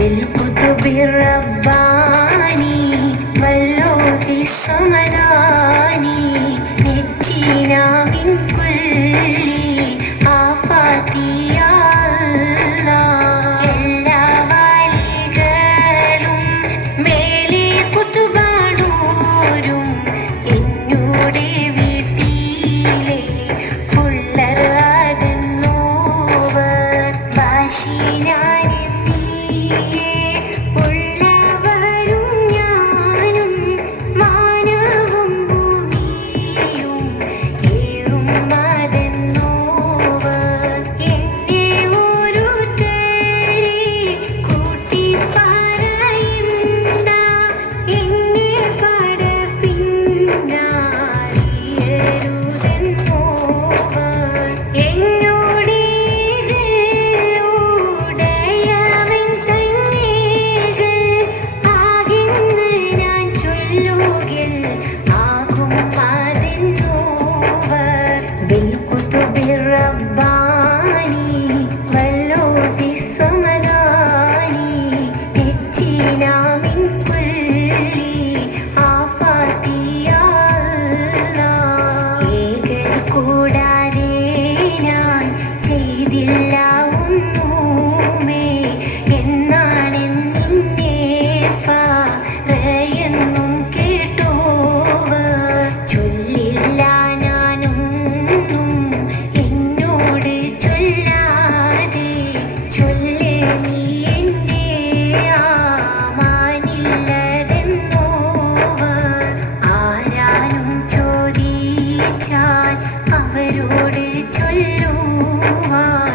بالقطب الرباني கூட চলু আর